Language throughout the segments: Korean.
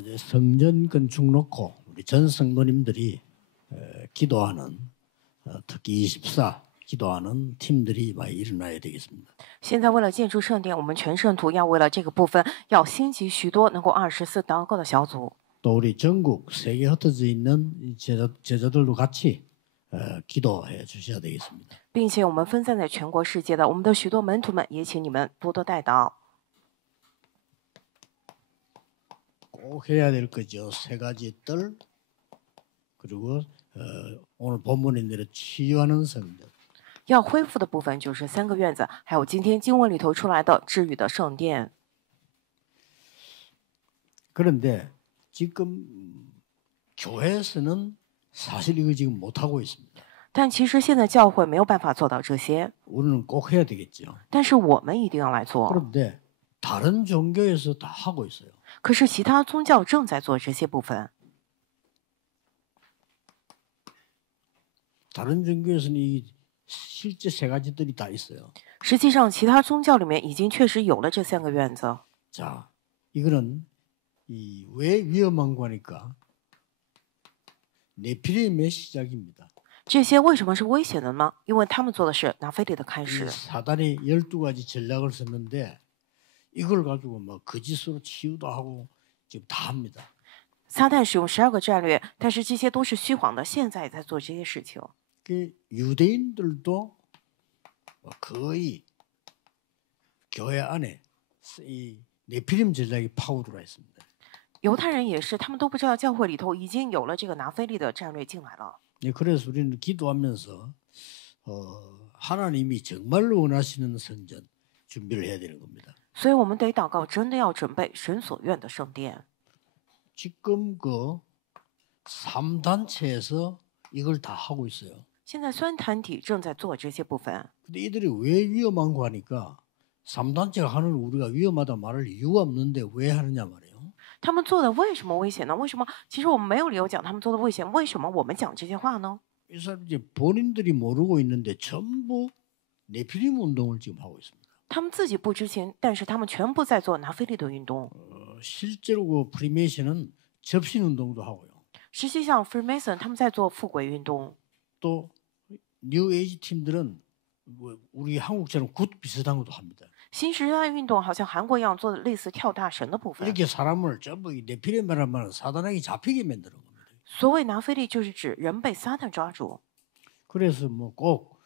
이제 성전 건축 놓고 우리 전 성도님들이 기도하는 특히 24 기도하는 팀들이 많이 일어나야 되겠습니다. 现在为了建筑圣殿，我们全圣徒要为了这个部分，要兴起许多能够24祷告的小组。 또 우리 전국 세계 흩어져 있는 제자들도 같이 기도해 주셔야 되겠습니다. 并且我们分散在全国世界的我们的许多门徒们，也请你们多多代祷。 꼭 해야 될 거죠. 세 가지 뜰 그리고 오늘 본문에 내려 치유하는 성전. 要恢复的部分就是3个院子，还有今天经文里头出来的治愈的圣殿。 그런데 지금 교회에서는 사실 이거 지금 못 하고 있습니다. 但其实现在教会没有办法做到这些， 우리는 꼭 해야 되겠죠. 但是我们一定要来做。 그런데 다른 종교에서 다 하고 있어요. 可是其他宗教正在做这些部分， 다른 종교에서는 이 실제 세 가지들이 다 있어요. 实际上其他宗教里面已经确实有了这3个院子。 자, 이거는 왜 위험한 거니까 네피림의 시작입니다. 这些为什么是危险的呢？因为他们做的是拿非利的开始。 사단이 12가지 전략을 썼는데 이걸 가지고 뭐 거짓으로 치유도 하고 지금 다 합니다. 撒旦使用12个战略，但是这些都是虚晃的，现在也在做这些事情。 그 유대인들도 거의 교회 안에 이 네피림 전략이 파고들어 있습니다. 犹太人也是，他们都不知道教会里头已经有了这个拿非利的战略进来了。 그래서 우리는 기도하면서 하나님이 정말로 원하시는 성전 준비를 해야 되는 겁니다. 所以我们得祷告，真的要准备神所愿的圣殿。 지금 그 3단체에서 이걸 다 하고 있어요. 现在酸团体正在做这些部分， 근데 이들이 왜 위험한 거 하니까 3단체가 하는 우리가 위험하다 말할 이유가 없는데 왜 하느냐 말이에요. 他们做的为什么危险呢？为什么？其实我们没有理由讲他们做的危险，为什么我们讲这些话呢？ 이 사람 이제 본인들이 모르고 있는데 전부 네피림 운동을 지금 하고 있습니다. 他们自己不知情，但是他们全部在做拿非利的运动。 실제로 그 프리메이션은 접신 운동도 하고요. 实际上 Freemason 他们在做复轨运动， 또 뉴 에이지 팀들은 우리 한국처럼 굿 비슷한 것도 합니다. 新时代运动好像韩国一样做的类似跳大神的部分。 이렇게 사람을 전부 이 네피림이라는 말은 사단에게 잡히게 만드는 겁니다. 所谓拿非利就是指人被撒旦抓住。 그래서 뭐 꼭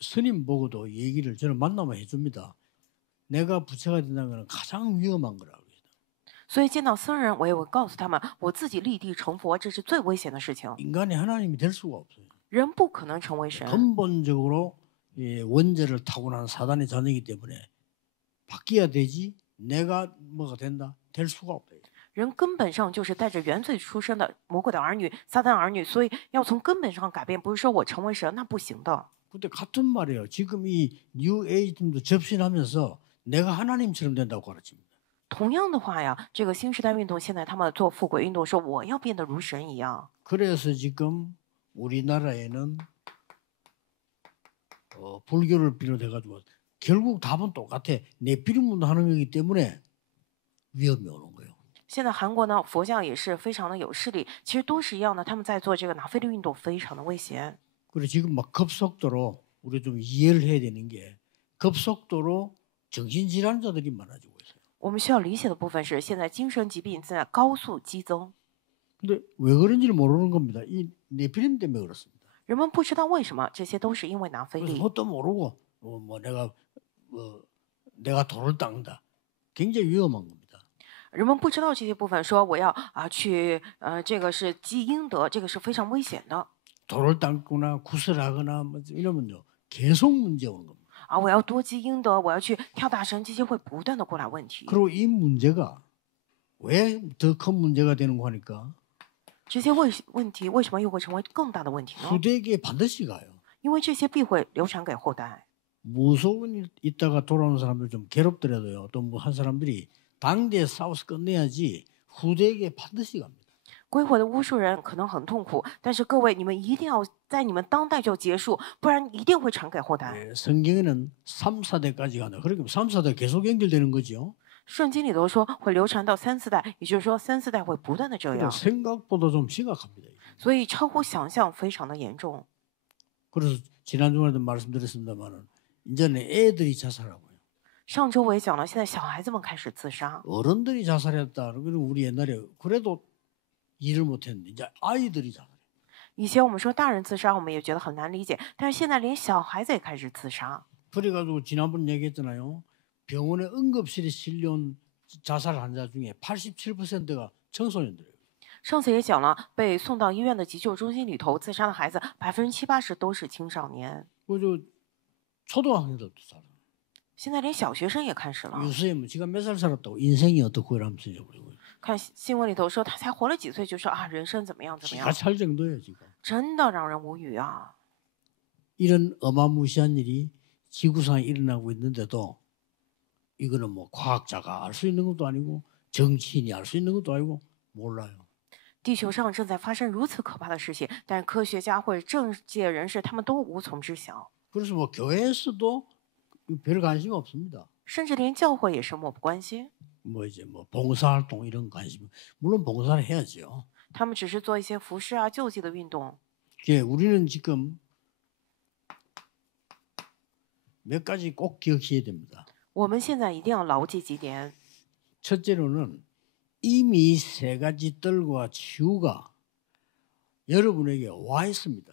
스님 보고도 얘기를 저는 만나면 해줍니다. 내가 부처가 된다는 것은 가장 위험한 거라고. 所以见到僧人，我也会告诉他们，我自己立地成佛，这是最危险的事情。 인간이 하나님이 될 수가 없어요. 人不可能成为神， 근본적으로 원죄를 타고난 사단의 자녀이기 때문에 바뀌어야 되지 내가 뭐가 된다 될 수가 없어요. 人根本上就是带着原罪出生的魔鬼的儿女、撒旦儿女，所以要从根本上改变，不是说我成为神，那不行的。 근데 같은 말이에요. 지금 이 뉴 에이지 팀도 접신하면서 내가 하나님처럼 된다고 가르칩니다. 同样的话呀，这个新时代运动现在他们做复轨运动，说我要变得如神一样。 그래서 지금 우리나라에는 불교를 비롯해 가지고 결국 답은 똑같아. 네피림 운동하는 거기 때문에 위험이 오는 거예요. 现在韩国呢，佛教也是非常的有势力，其实都是一样的，他们在做这个拿非利运动，非常的危险。 그리고 지금 막 급속도로 우리 좀 이해를 해야 되는 게 급속도로 정신질환자들이 많아지고 있어요. 我们需要理解的部分是，现在精神疾病在高速激增。 근데 왜 그런지를 모르는 겁니다. 이 네피림 때문에 그렇습니다. 人们不知道为什么，这些都是因为拿非 그래서 利。 뭣도 모르고 내가 돈을 닦는다. 굉장히 위험한 겁니다. 人们不知道这些部分，说我要去这个是积阴德，这个是非常危险的。 돈을 닦거나 구슬하거나 뭐 이러면요 계속 문제 오는 겁니다. 我要多积阴德，我要去跳大神，这些会不断的过来问题。 그리고 이 문제가 왜 더 큰 문제가 되는 거 하니까 这些问题为什么又会成为更大的问题呢？ 후대에게 반드시 가요. 因为这些必会流传给后代。 무속은 있다가 돌아오는 사람들 좀 괴롭더라도요. 또 뭐 한 사람들이 당대에 싸워서 끝내야지 후대에게 반드시 갑니다. 归回的巫术人可能很痛苦，但是各位，你们一定要在你们当代就结束，不然一定会传给后代。 성경에는 3, 4대까지 간다. 그러니까 3, 4대 계속 연결되는 거죠. 圣经里头说会流传到3、4代，也就是说3、4代会不断的这 그러니까 样， 생각보다 좀 심각합니다. 所以超乎想象，非常的严重。 그래서 지난 주말에도 말씀드렸습니다만은 이제는 애들이 자살하고요. 上周我也讲了，现在小孩子们开始自杀， 어른들이 자살했다. 그러면 우리 옛날에 그래도 일을 못했는데 이제 아이들이 자살해. 以前我们说大人自杀，我们也觉得很难理解，但是现在连小孩子也开始自杀。 그래가지고 지난번 얘기했잖아요. 병원에 응급실에 실려온 자살 환자 중에 87%가 청소년들이에요. 上次也讲了，被送到医院的急救中心里头自杀的孩子，70%、80%都是青少年。 그저 초등학생들도 살아. 现在连小学生也开始了。 요새 뭐 지가 몇 살 살았다고 인생이 어떻고 이러면서 그러고 看新闻里头说，他才活了几岁，就说啊，人生怎么样怎么 기가 样， 찰 정도예요 지금. 真的让人无语啊！ 이런 어마무시한 일이 지구상에 일어나고 있는데도 이거는 뭐 과학자가 알 수 있는 것도 아니고 정치인이 알 수 있는 것도 아니고 몰라요. 地球上正在发生如此可怕的事情，但是科学家或者政界人士他们都无从知晓， 그래서 뭐 교회에서도 별 관심 없습니다. 甚至连教会也是漠不关心。 뭐 이제 뭐 봉사활동 이런 관심 물론 봉사를 해야죠. 他们只是做一些服饰啊、救济的运动。 예, 우리는 지금 몇 가지 꼭 기억해야 됩니다. 我们现在一定要牢记几点。 첫째로는 이미 세 가지 뜰과 치유가 여러분에게 와 있습니다.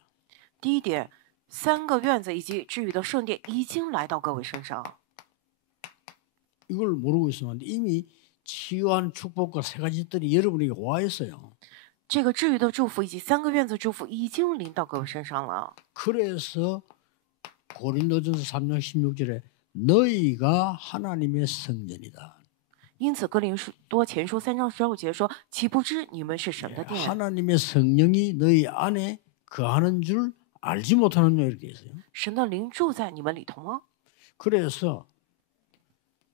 第一点，3个院子以及治愈的圣殿已经来到各位身上。 이걸 모르고 있으면 이미 치유한 축복과 세 가지 뜰이 여러분에게 와 있어요. 这个治愈的祝福以及3个院子祝福已经临到各位身上了。 그래서 고린도전서 3장 16절에 너희가 하나님의 성전이다. 因此，哥林多前书3章15节说：“岂不知你们是神的殿？ 하나님의 성령이 너희 안에 거하는 줄 알지 못하느냐 이렇게 있어요. 神的灵住在你们里头吗？” 그래서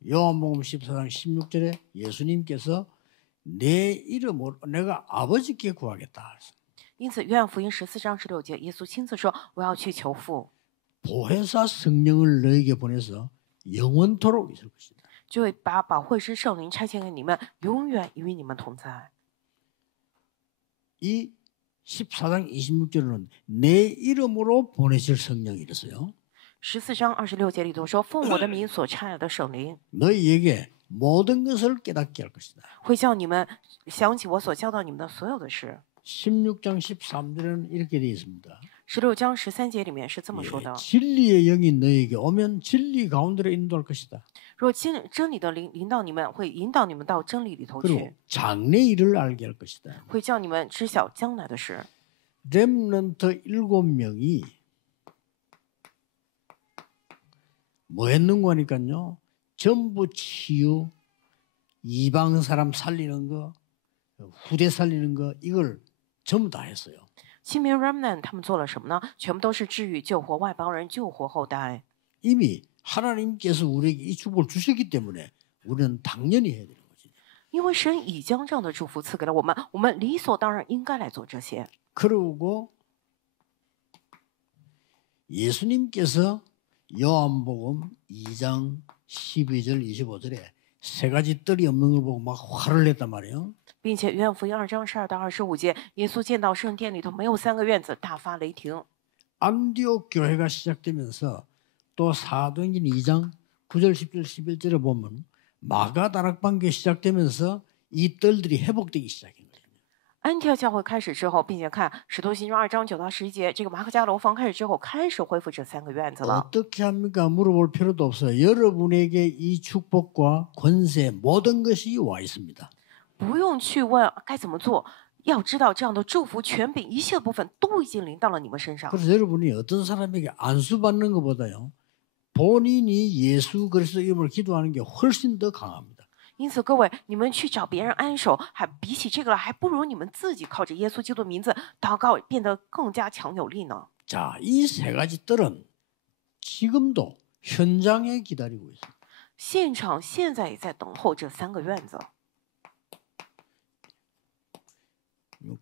요한복음 14장 16절에 예수님께서 내 이름으로 내가 아버지께 구하겠다. 因此，约翰福音14章16节，耶稣亲自说：“我要去求父， 보혜사 성령을 너에게 보내서 영원토록 있을 것이다. 就会把保惠师圣灵差遣给你们，永远与你们同在。” 이 14장 26절은 내 이름으로 보내실 성령이 이랬어요. 14章26节里头说：“奉我的名所差来的圣灵， 너희에게 모든 것을 깨닫게 할 것이다. 会叫你们想起我所教导你们的所有的事。” 16장 13절에는 이렇게 되어 있습니다. 16章13节里面是这么说的： 진리의 영이 너희에게 오면 진리 가운데로 인도할 것이다. 若真理的灵临到你们，会引导你们到真理里头 그리고 去， 장래 일을 알게 할 것이다. 会叫你们知晓将来的事。 렘넌트 7명이 뭐 했는고 하니까요. 전부 치유, 이방 사람 살리는 거, 후대 살리는 거 이걸 전부 다 했어요. 7名 remnant 他们做了什么呢？全部都是治愈、救活外邦人、救活后代。 이미 하나님께서 우리에게 이 축복을 주셨기 때문에 우리는 당연히 해야 되는 거지. 因为神已将这样的祝福赐给了我们，我们理所当然应该来做这些。 그리고 예수님께서 요한복음 2장 12절 25절에 세 가지 뜰이 없는 걸 보고 막 화를 냈단 말이에요. 并且约翰福音2章12到25节，耶稣见到圣殿里头没有3个院子，大发雷霆。 안디옥 교회가 시작되면서 또 사도행전 2장 9절 10절 11절에 보면 마가 다락방교 시작되면서 이 뜰들이 회복되기 시작한 거예요. 安提阿教会开始之后，并且看使徒行传2章9到11节，这个马可家楼房开始之后，开始恢复这3个院子了。 어떻게 합니까? 물어볼 필요도 없어요. 여러분에게 이 축복과 권세 모든 것이 와 있습니다. 不用去问该怎么做，要知道这样的祝福、权柄、一切的部分都已经临到了你们身上。 그래서 여러분이 어떤 사람에게 안수받는 것보다요. 본인이 예수 그리스도 이름을 기도하는 게 훨씬 더 강합니다. 因此，各位，你们去找别人安守，还比起这个来，还不如你们自己靠着耶稣基督的名字祷告，变得更加强有力呢。 자, 이 세 가지 뜰은 지금도 현장에 기다리고 있습니다. 现场现在也在等候这3个院子。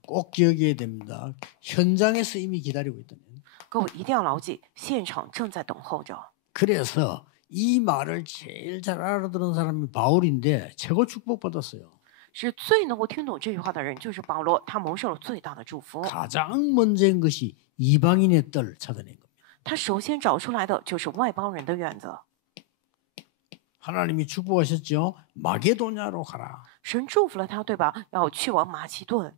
꼭 기억해야 됩니다. 현장에서 이미 기다리고 있다는. 各位一定要牢记，现场正在等候着。 그래서 이 말을 제일 잘 알아들은 사람이 바울인데 최고 축복받았어요. 是最能够听懂这句话的人就是保罗，他蒙受了最大的祝福。 가장 먼저인 것이 이방인의 뜰 찾아낸 겁니다. 他首先找出来的就是外邦人的院子。 하나님이 축복하셨죠. 마게도냐로 가라. 神祝福了他，对吧？要去往马其顿。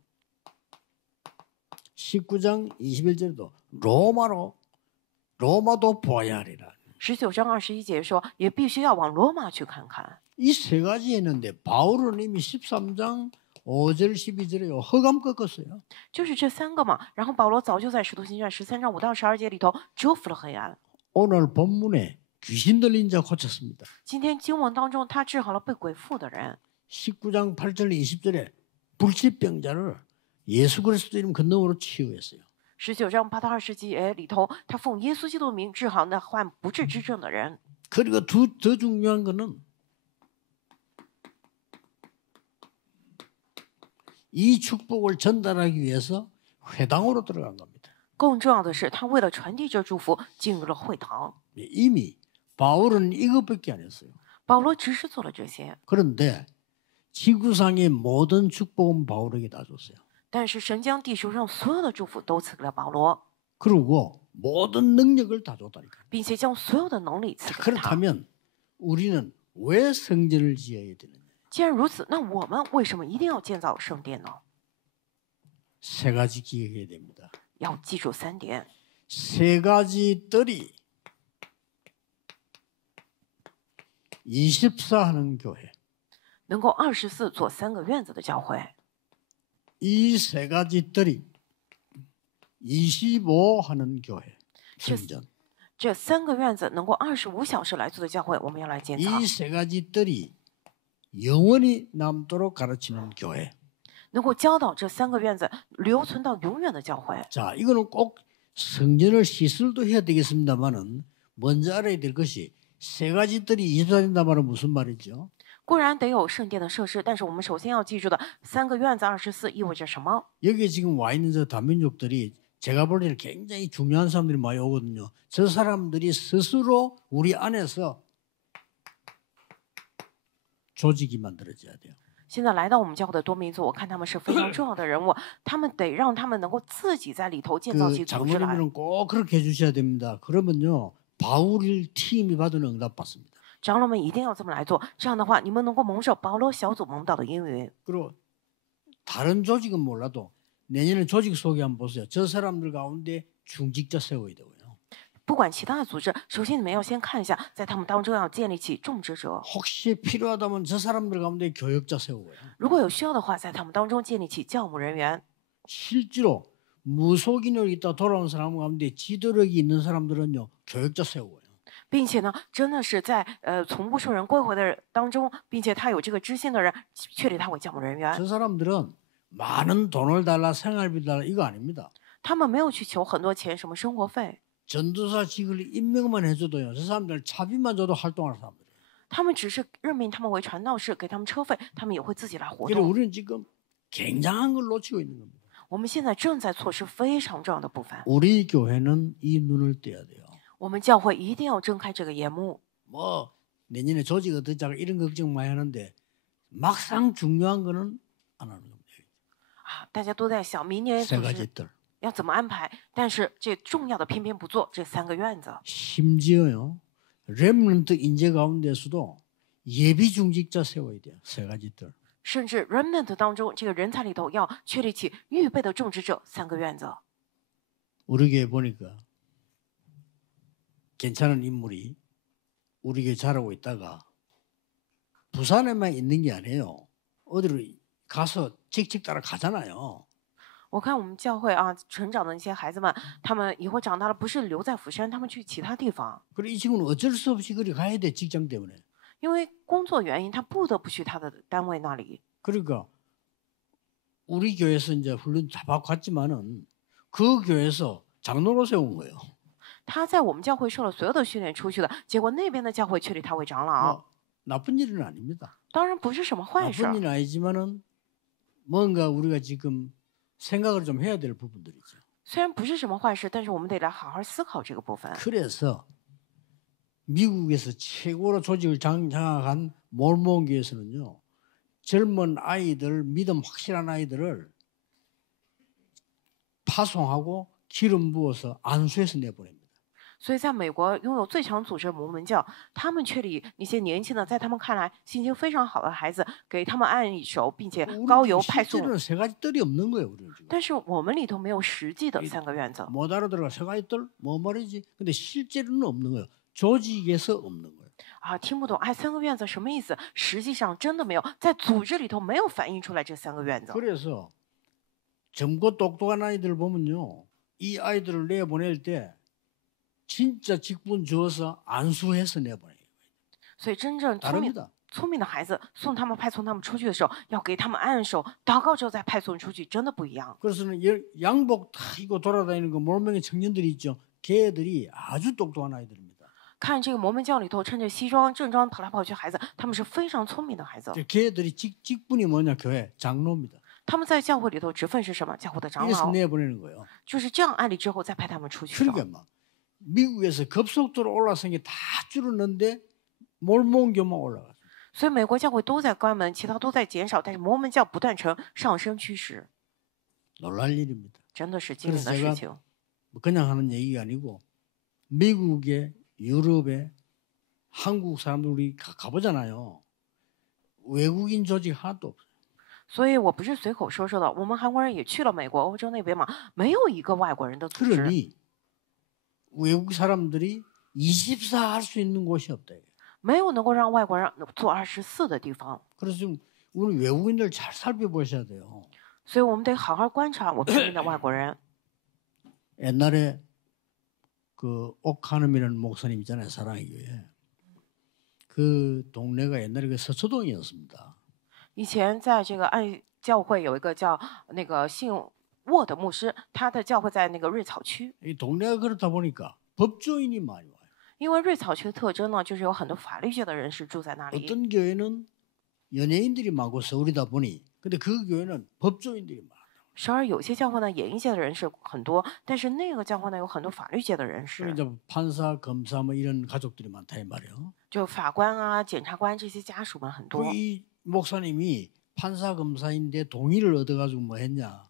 19장 21절도 로마도 보아야 하리라. 19章21节说，也必须要往罗马去看看。 이 세 가지 했는데 바울은 이미 13장 5절 12절에 허감 꺾었어요. 就是这三个嘛。然后保罗早就在使徒行传13章5到12节里头折服了黑暗。 오늘 본문에 귀신 들린 자 고쳤습니다. 今天经文当中，他治好了被鬼附的人。 19장 8절 20절에 불치병자를 예수 그리스도 이름 건너으로 치유했어요. 19章8到20节里头，他奉耶稣基督的名治好那患不治之症的人。 그리고 더 중요한 거는 이 축복을 전달하기 위해서 회당으로 들어간 겁니다. 更重要的是，他为了传递这祝福，进入了会堂。 이미 바울은 이것밖에 안 했어요. 保罗只是做了这些， 그런데 지구상의 모든 축복은 바울에게 다 줬어요. 但是神将地球上所有的祝福都赐给了保罗， 그리고 모든 능력을 다 줬다니까. 并且将所有的能力赐给了他。 그렇다면 우리는 왜 성전을 지어야 되느냐? 既然如此，那我们为什么一定要建造圣殿呢？ 세 가지 기억해야 됩니다. 要记住3点： 세 가지 뜰이 24 하는 교회. 能够24做3个院子的教会。 이 세 가지 뜰이 25 하는 교회. 성전. 这3个院子能够25小时来做的教会，我们要来建造。 이 세 가지 뜰이 영원히 남도록 가르치는 교회. 能够教导这3个院子留存到永远的教会。 자, 이거는 꼭 성전을 시설도 해야 되겠습니다만은 먼저 알아야 될 것이 세 가지 뜰이 24 된다 말은 무슨 말이죠? 固然得有圣殿的设施，但是我们首先要记住的3个院子24意味着什么？ 여기 지금 와 있는 저 다민족들이 제가 볼 때는 굉장히 중요한 사람들이 많이 오거든요. 저 사람들이 스스로 우리 안에서 조직이 만들어져야 돼요. 现在来到我们教会的多民族，我看他们是非常重要的人物，他们得让他们能够自己在里头建造起 그 组织来。 장로님은 꼭 그렇게 해주셔야 됩니다. 그러면요 바울 팀이 받은 응답 받습니다. 长老们一定要这么来做，这样的话，你们能够蒙受保罗小组蒙到的应允。 그리고 다른 조직은 몰라도 내년에 조직 소개 한번 보세요. 저 사람들 가운데 중직자 세워야 되고요. 不管其他的组织，首先你们要先看一下，在他们当中要建立起种植者。 혹시 필요하다면 저 사람들 가운데 교역자 세우고요. 如果有需要的话，在他们当中建立起教牧人员。 실제로 무속인으로 있다 돌아온 사람 가운데 지도력이 있는 사람들은요 교역자 세우고요. 并且呢，真的是在从不受人归回的人当中，并且他有这个知心的人，确立他为教牧人员。 저 사람들은 많은 돈을 달라 생활비 달라 이거 아닙니다. 他们没有去求很多钱，什么生活费， 전도사직을 임명만 해줘도요. 저 사람들 차비만 줘도 활동하는 사람들. 他们只是任命他们为传道士，给他们车费，他们也会自己来活 그래서 动。 우리는 지금 굉장한 걸 놓치고 있는 겁니다. 我们现在正在错失非常重要的部分。 우리 교회는 이 눈을 떼야 돼요. 我们教会一定要睁开这个眼目。 뭐 내년에 조직 어떻게 이런 걱정 많이 하는데 막상 중요한 거는 안 하는 겁니다. 啊，大家都在想明年 세 组 가지 织 뜰. 要怎么安排，但是这重要的偏偏不做这3个院子。 심지어요. 렘넌트 인재 가운데서도 예비 중직자 세워야 돼요. 세 가지 뜰. 甚至 remnant 当中这个人才里头要确立起预备的种植者3个院子。 우리 교회 보니까 괜찮은 인물이 우리 교회 자라고 있다가 부산에만 있는 게 아니에요. 어디로 가서 직직 따라 가잖아요. 我看我们教会啊，成长的那些孩子们，他们以后长大了，不是留在釜山，他们去其他地方， 그리고 이 친구는 어쩔 수 없이 그리 가야 돼 직장 때문에. 因为工作原因，他不得不去他的单位那里。 그러니까 우리 교회에서 이제 훈련 다 받고 갔지만은 그 교회에서 장로로 세운 거예요. 他在我们教会受了所有的训练出去的，结果那边的教会确立他为长老， 뭐 나쁜 일은 아닙니다. 当然不是什么坏事 나쁜 ， 일은 아니지만은 뭔가 우리가 지금 생각을 좀 해야 될 부분들이죠. 虽然不是什么坏事，但是我们得来好好思考这个部分。 그래서 미국에서 최고로 조직을 장악한 몰몬 교회에서는요. 젊은 아이들, 믿음 확실한 아이들을 파송하고 기름 부어서 안수해서 내보냅니다. 所以在美国拥有最强组织的摩门教，他们却里那些年轻的，在他们看来心情非常好的孩子，给他们按一手，并且 우리 高 지금 油派送。 실제로는 세 가지 뜰이 없는 거예요. 우리는 지금. 但是我们里头没有实际的三个原则， 못 알아들어가 세 가지 뜰? 뭐 말이지? 근데 실제로는 없는 거예요. 조직에서 없는 거예요. 啊，听不懂，哎，三个原则什么意思？实际上真的没有，在组织里头没有反映出来这三个原则。 그래서 젊고 똑똑한 아이들 보면요. 이 아이들을 내보낼 때 진짜 직분 주어서 안수해서 내보내요. 所以真正聪明的孩子，送他们派送他们出去的时候，要给他们按手，祷告之后再派送出去，真的不一样。 그래서는 양복 다 입고 돌아다니는 그 몰명의 청년들이 있죠. 걔들이 아주 똑똑한 아이들입니다. 看这个摩门教里头，穿着西装正装跑来跑去孩子，他们是非常聪明的孩子。 걔들이 직분이 뭐냐? 교회 장로입니다. 他们在教会里头职分是什么？教会的长 이래서 老， 내보내는 거예요. 就是这样安利之后再派他们出去的。 그러니까 막 미국에서 급속도로 올라선 게 다 줄었는데 몰몬교만 올라갔어요. 所以美国教会都在关门，其他都在减少，但是摩门教不断呈上升趋势， 놀랄 일입니다. 真的是惊人的事情。 그냥 하는 얘기가 아니고 미국에 유럽에 한국 사람들 우리 가보잖아요. 외국인 조직 하나도 없어요. 所以我不是随口说说的，我们韩国人也去了美国、欧洲那边嘛，没有一个外国人的组织。 그러니 외국 사람들이 24 할 수 있는 곳이 없다. 没有能够让外国人做24的地方， 그래서 좀 우리 외국인들 잘 살펴보셔야 돼요. 所以我们得好好观察我们身边的外国人。 옛날에 그 옥하눔이라는 목사님 있잖아요. 사랑의 교회. 그 동네가 옛날에 그 서초동이었습니다. 以前在这个爱教会有一个叫那个姓沃的牧师，他的教会在那个瑞草区。 이 동네가 그렇다 보니까 법조인이 많이 와요. 因为瑞草区的特征呢，就是有很多法律界的人士住在那里。 어떤 교회는 연예인들이 많고 서울이다 보니 근데 그 교회는 법조인들이 많아요. 然而有些教会呢，演艺界的人士很多，但是那个教会呢，有很多法律界的人士， 이제 판사, 검사 뭐 이런 가족들이 많다 이 말이에요. 就法官啊、检察官这些家属们很多。 이 목사님이 판사, 검사인데 동의를 얻어가지고 뭐 했냐?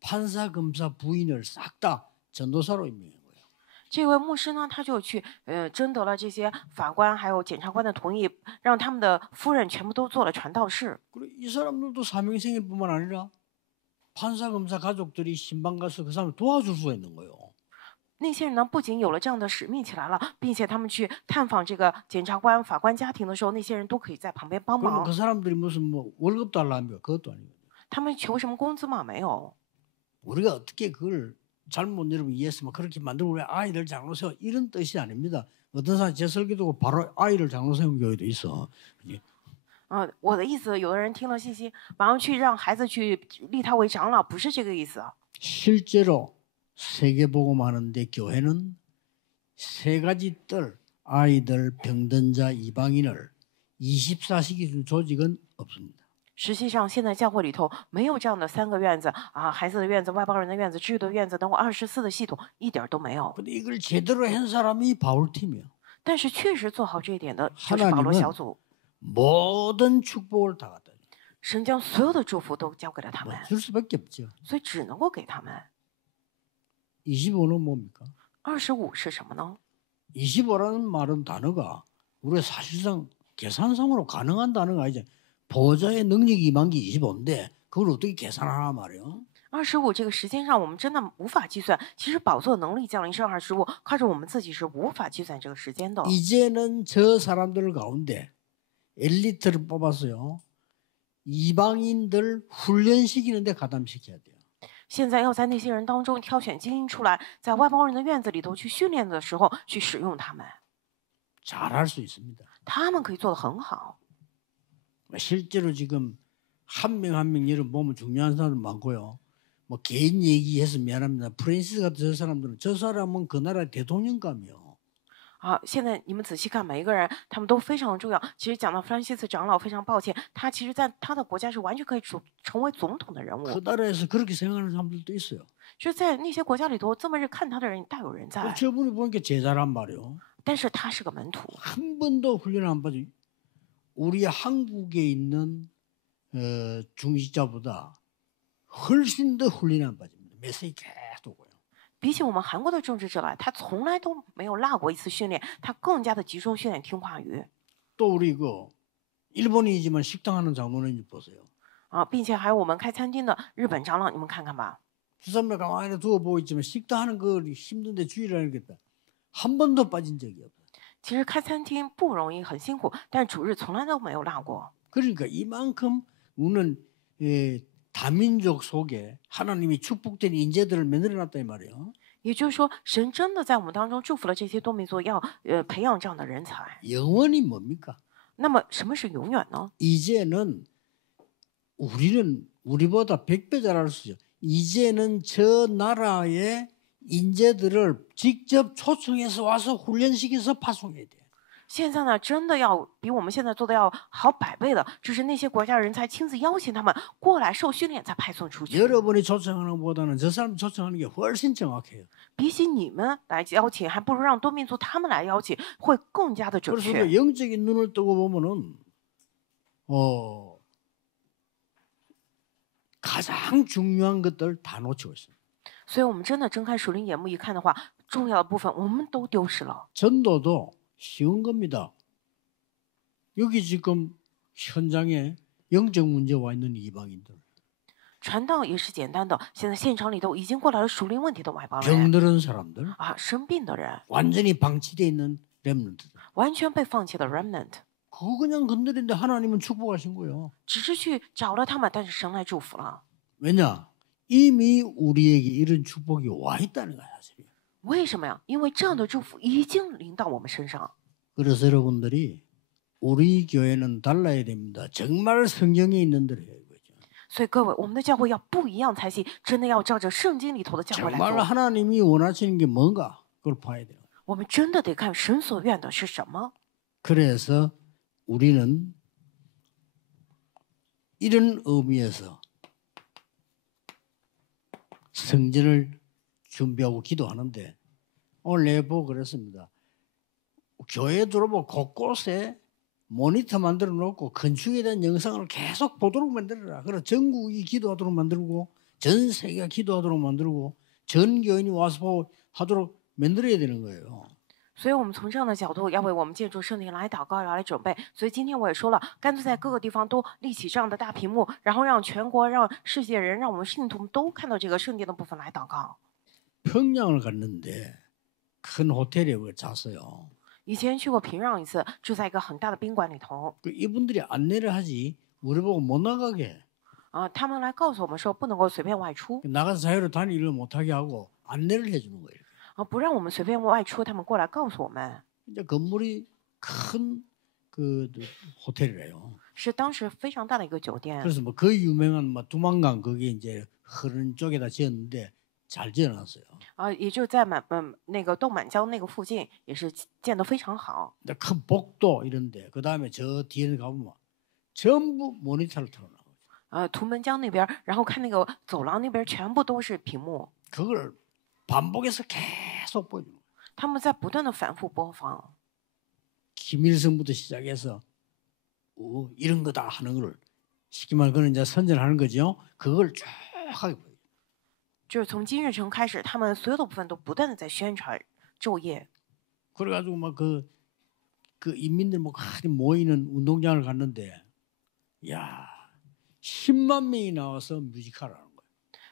판사, 검사 부인을 싹 다 전도사로 임명한 거예요. 这位牧师呢，他就去征得了这些法官还有检察官的同意，让他们的夫人全部都做了传道士。 그리고 이 사람들도 사명생일뿐만 아니라 판사, 검사 가족들이 신방 가서 그 사람을 도와줄 수가 있는 거예요. 那些人呢，不仅有了这样的使命起来了，并且他们去探访这个检察官、法官家庭的时候，那些人都可以在旁边帮 그러면 忙 그 。 사람들이 무슨 뭐 월급 달라며 그것도 아니고 他们求什么工资吗？没有。 우리가 어떻게 그걸 잘못 여러분 이해했으면 그렇게 만들고 우리 아이들 장로 세워 이런 뜻이 아닙니다. 어떤 사람 제 설교 듣고 바로 아이를 장로 세운 교회도 있어. 我的意思，有的人听了信息，马上去让孩子去立他为长老，不是这个意思啊。 실제로 세계복음하는데 교회는 세 가지 뜰 아이들, 병든자, 이방인을 24시기 준 조직은 없습니다. 实际上，现在教会里头没有这样的三个院子啊，孩子的院子、外邦人的院子、治愈的院子等过24的系统，一点都没有。 근데 이걸 제대로 한 사람이 바울팀이에요. 但是确实做好这一点的就是保罗小组， 모든 축복을 다 갖다 줘요. 神将所有的祝福都交给了他们， 줄 수밖에 없죠. 所以只能够给他们。 25는 뭡니까? 25是什么呢？ 25라는 말은 단어가 우리가 사실상 계산상으로 가능한 단어가 아니죠. 보좌의 능력이 임한 게 25인데 그걸 어떻게 계산하나 말이에요. 25这个时间上我们真的无法计算，其实宝座能力降临是25，靠着我们自己是无法计算这个时间的。 이제는 저 사람들 가운데 엘리트를 뽑았어요. 이방인들 훈련시키는데 가담시켜야 돼요. 现在要在那些人当中挑选精英出来，在外邦人的院子里头去训练的时候去使用他们， 잘할 수 있습니다. 他们可以做得很好。 실제로 지금 한 명 한 명 여러분 보면 중요한 사람들 많고요. 뭐 개인 얘기해서 미안합니다. 프랜시스 같은 저 사람들은 저 사람은 그 나라의 대통령감이요. 啊，现在你们仔细看，每一个人他们都非常重要。其实讲到弗兰西斯长老，非常抱歉，他其实在他的国家是完全可以成为总统的人物。 그 나라에서 그렇게 생각하는 사람들도 있어요. 就是在那些国家里头，这么看他的人大有人在。 저분이 보니까 제자란 말이요. 但是他是个门徒， 한 번도 훈련 안 받아. 우리 한국에 있는 중직자보다 훨씬 더 훈련 안 받습니다. 메시지 계속 오고요. 比起我们韩国的政治者来，他从来都没有落过一次训练，他更加的集中训练听话语 또 우리 그 일본이지만 식당 하는 장로님 보세요. 啊，并且还有我们开餐厅的日本长老，你们看看吧， 두 사람을 가만히 두어 보고 있지만 식당 하는 거 힘든데 주의를 하겠다. 한 번도 빠진 적이 없어요. 其实开餐厅不容易，很辛苦，但主日从来都没有落过。 그러니까 이만큼 우리는 다민족 속에 하나님이 축복된 인재들을 만들어놨다 이 말이에요. 也就是说，神真的在我们当中祝福了这些多民族，要培养这样的人才。 영원히 뭡니까? 那么，什么是永远呢？ 이제는 우리는 우리보다 100배 잘할 수 있어요. 이제는 저 나라의 인재들을 직접 초청해서 와서 훈련시켜서 파송해야 돼요. 现在呢，真的要比我们现在做的要好100倍的，就是那些国家人才亲自邀请他们过来受训练，再派送出去。 여러분이 초청하는 것보다는 저 사람 초청하는 게 훨씬 정확해요. 比起你们来邀请，还不如让多民族他们来邀请，会更加的准 그래서 确。 영적인 눈을 뜨고 보면은 가장 중요한 것들 다 놓치고 있어요. 所以，我们真的睁开属灵眼目一看的话，重要的部分我们都丢失了。 전도도 쉬운 겁니다. 여기 지금 현장에 영적 문제 와 있는 이방인들, 传道也是简单的，现在现场里头已经过来了属灵问题的外邦人 병들은 사람들, 啊，生病的人， 완전히 방치되어 있는 렘넌트. 完全被放弃的 remnant， 그거 그냥 건드리는데 하나님은 축복하신 거예요. 只是去找了他们，但是神来祝福了。 왜냐? 이미 우리에게 이런 축복이 와 있다는 거야, 사실이에요. 为什么呀？因为这样的祝福已经临到我们身上。 그래서 여러분들이 우리 교회는 달라야 됩니다. 정말 성경에 있는 대로 해요. 所以各位，我们的教会要不一样才行，真的要照着圣经里头的教会来 정말 做。 하나님이 원하시는 게 뭔가 그걸 봐야 돼요. 我们真的得看神所愿的是什么。 그래서 우리는 이런 의미에서 성전을 준비하고 기도하는데 오늘 내보고 그랬습니다. 교회 들어보고 곳곳에 모니터 만들어 놓고 건축에 대한 영상을 계속 보도록 만들어라. 그래서 전국이 기도하도록 만들고 전 세계가 기도하도록 만들고 전 교인이 와서 하도록 만들어야 되는 거예요. 所以，我们从这样的角度，要为我们建筑圣殿来祷告，要来准备。所以今天我也说了，干脆在各个地方都立起这样的大屏幕，然后让全国、让世界人、让我们信徒们都看到这个圣殿的部分来祷告。 평양을 갔는데 큰 호텔에 잤어요. 以前去过平壤一次，住在一个很大的宾馆里头。 이분들이 안내를 하지 우리 보고 못 나가게 他们来告诉我们说不能够随便外出 나가서 자유로 다니기를 못하게 하고 안내를 해주는 거예요. 不让我们随便外出，他们过来告诉我们。 이제 건물이 큰 그 호텔이래요. 是当时非常大的一个酒店， 그래서 뭐 거의 유명한 뭐 두만강 거기 이제 흐르는 쪽에다 지었는데 잘 지어놨어요. 也就在那个洞满江那个附近，也是建得非常好。 근데 큰 복도 이런데 그 다음에 저 뒤에 가보면 전부 모니터를 틀어놔. 图门江那边，然后看那个走廊那边全部都是屏幕， 그걸 반복해서 계속 보여줘. 他们在不断的反复播放。 김일성부터 시작해서 이런 거다 하는 걸 쉽게 말하면 그는 이제 선전하는 거죠. 그걸 쭉 하게 보여요. 就是从金日成开始，他们所有的部分都不断的在宣传昼夜。 그래가지고 막 그 인민들 뭐 많이 모이는 운동장을 갔는데, 야 10만 명이 나와서 뮤지컬을 하는 거예요.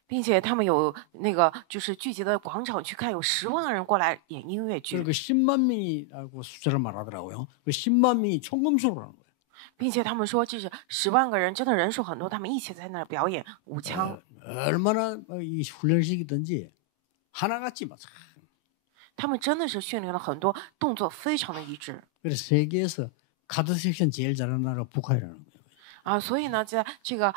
并且他们有那个就是聚集的广场去看，有10万人过来演音乐剧， 그 10만 명이라고 숫자를 말하더라고요. 그 10만 명이 총검수를 하는 거예요. 并且他们说这是10万个人，真的人数很多，他们一起在那儿表演舞枪。 얼마나 이 훈련식이든지 하나같이 맞아. 他们真的是训练了很多动作，非常的一致。 그래서 세계에서 카드 섹션 제일 잘하는 나라가 북한이라는 거예요. 所以呢，在这个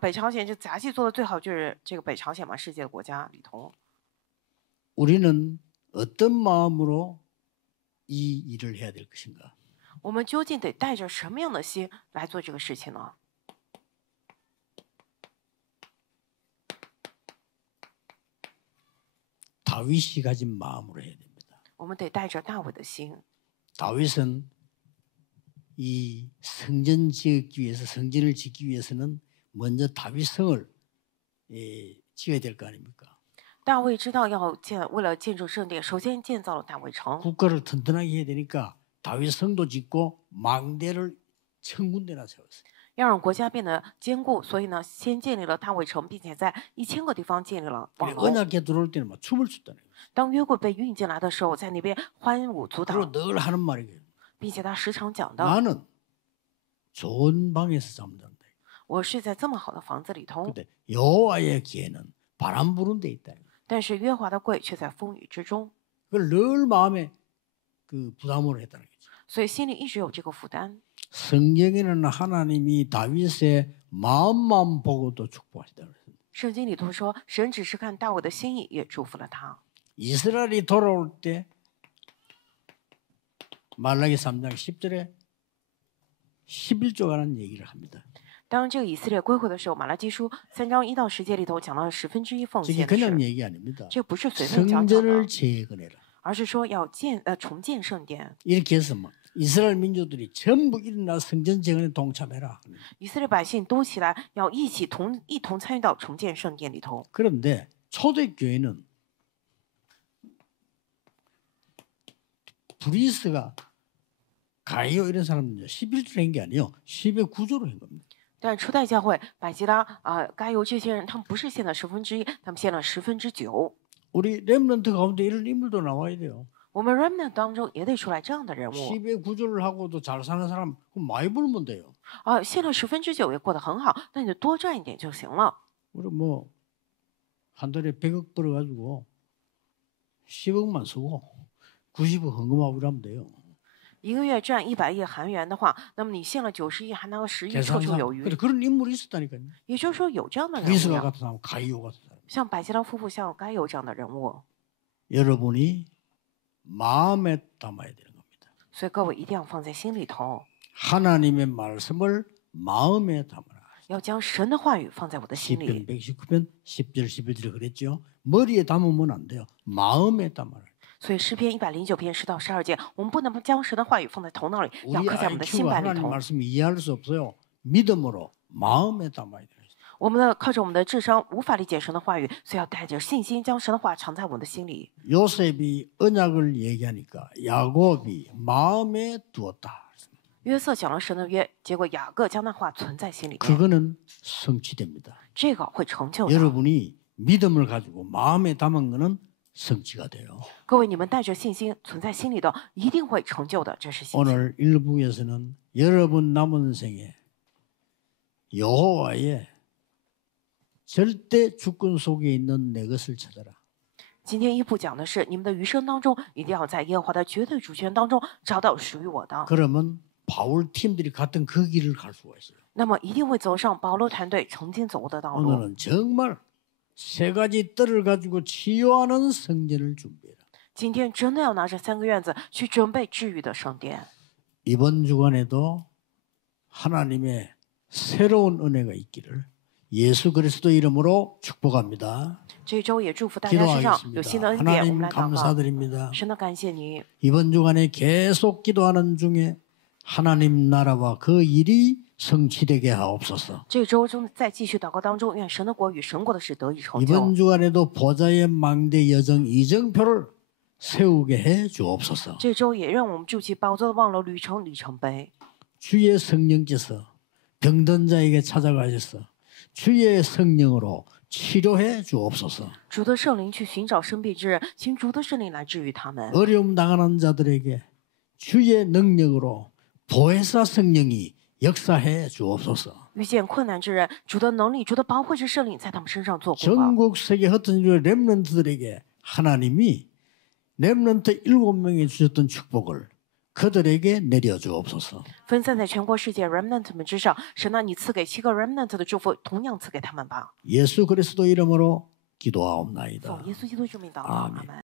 北朝鲜这杂技做的最好就是这个北朝鲜嘛，世界的国家里头。 우리는 어떤 마음으로 이 일을 해야 될 것인가? 我们究竟得带着什么样的心来做这个事情呢？ 다윗이 가진 마음으로 해야 됩니다. 我们得带着大卫的心。 다윗은 이 성전 지었기 위해서 성전을 짓기 위해서는 먼저 다윗성을 지어야 될 거 아닙니까? 大卫知道为了建筑圣殿，首先建造了大卫城， 국가를 튼튼하게 해야 되니까 다윗성도 짓고 망대를 1000군데나 세웠어요. 要让国家变得坚固，所以呢，先建立了大卫城，并且在1000个地方建立了网络。 언약궤 들어올 때는 막 춤을 췄다는 거예요. 当约柜被运进来的时候，在那边欢舞足 그리고 蹈， 늘 하는 말이에요. 并且他时常讲的， 나는 좋은 방에서 잠잔다. 我睡在这么好的房子里头， 근데 여호와의 궤는 바람 부는 데 있다. 但是约华的柜却在风雨之中， 그걸 늘 마음에 그 부담으로 했다는 거죠. 所以心里一直有这个负担。 성경에는 하나님이 다윗의 마음만 보고도 축복하시다 그랬습니다. 圣经里头说，神只是看大卫的心意，也祝福了他。 이스라엘이 돌아올 때 말라기 3장 10절에 11조가라는 얘기를 합니다. 当这个以色列归回的时候，马拉基书3章1到10节里头讲了1/10奉 이게 献的 그냥 事， 얘기 아닙니다. 这不是随便讲讲 성전을 的， 재건해라. 而是说要重建圣殿。 이렇게 해서 막 이스라엘 민족들이 전부 일어나 성전 재건에 동참해라. 以色列百姓都起来，要一同参与到重建圣殿里头。 그런데 초대교회는 브리스가 가이오 이런 사람들 11조로 한 게 아니에요. 10의 9조로 한 겁니다. 但初代教会百基拉该犹这些人，他们不是献了1/10，他们献了9/10。 우리 렘넌트 가운데 이런 인물도 나와야 돼요. 我们 remnant 当中也得出来这样的人物 10의 9조를 하고도 잘 사는 사람 그럼 많이 벌면 돼요. 献了9/10也过得很好，那你就多赚一点就行了。 우리 뭐 한 달에 100억 벌어가지고 10억만 쓰고 90억 헌금하고 이러면 돼요. 一个月赚100亿韩元的话，那么你献了90亿，还拿个10亿绰绰有余。 그래, 그런 인물이 있었다니까요. 也就是说，有这样的人物 브리스가 呀， 같은 사람, 가이오 같은 사람. 像百基拉夫妇，像该有这样的人物。 여러분이 마음에 담아야 되는 겁니다. 所以各位一定要放在心里头， 하나님의 말씀을 마음에 담아라. 要将神的话语放在我的心 시편 里。 119편 10절 11절 그랬죠. 머리에 담으면 안 돼요. 마음에 담아라. 所以诗篇109篇10到12节，我们不能将神的话语放在头脑里，要 우리 刻在我们的心 IQ가 板里 하나님 头。 말씀을 이해할 수 없어요. 믿음으로 마음에 담아야 돼요. 我们靠着我们的智商无法理解神的话语，所以要带着信心将神的话藏在我们的心里。 요셉이 언약을 얘기하니까 야곱이 마음에 두었다. 约瑟讲了神的约，结果雅各将那话存在心里面， 그거는 성취됩니다. 这个会成就的。 여러분이 믿음을 가지고 마음에 담은 거는 성취가 돼요. 各位，你们带着信心存在心里的，一定会成就的，这是信心。 오늘 1부에서는 여러분 남은 생에 여호와의 절대 주권 속에 있는 내 것을 찾아라. 今天一部讲的是你们的余生当中，一定要在耶和华的绝对主权当中找到属于我的， 그러면 바울 팀들이 갔던 그 길을 갈 수가 있어요. 那么一定会走上保罗团队曾经走过的道路。 오늘은 정말 세 가지 뜰을 가지고 치유하는 성전을 준비해라. 今天真的要拿着3个院子去准备治愈的圣殿。 이번 주간에도 하나님의 새로운 은혜가 있기를 예수 그리스도 이름으로 축복합니다. 这周也祝福大家身上有新的恩典。我 하나님 们来祷告， 감사드립니다. 神的感谢你。 이번 주간에 계속 기도하는 중에 하나님 나라와 그 일이 성취되게 하옵소서. 这周中在继续祷告当中，愿神的国与神国的事得以成就。 이번 주간에도 보좌의 망대 여정 이정표를 세우게 해 주옵소서. 这周也让我们筑起宝座的望楼旅程里程碑。 주의 성령께서 병든 자에게 찾아가셔서 주의 성령으로 치료해 주옵소서. 主的圣灵去寻找生病之人，请主的圣灵来治愈他们。 어려움 당하는 자들에게 주의 능력으로 보혜사 성령이 역사해 주옵소서. 遇见困难之人，主的能力、主的保护之圣灵在他们身上做工吧。 전국 세계 흩어진 렘넌트들에게 하나님이 렘넌트 7명에 주셨던 축복을 그들에게 내려 주옵소서. 分散在全国世界 remnant 们之上，神啊，你赐给7个 remnant 的祝福，同样赐给他们吧。 예수 그리스도 이름으로 기도하옵나이다. 奉耶稣基督之名祷告， 아멘. 阿门。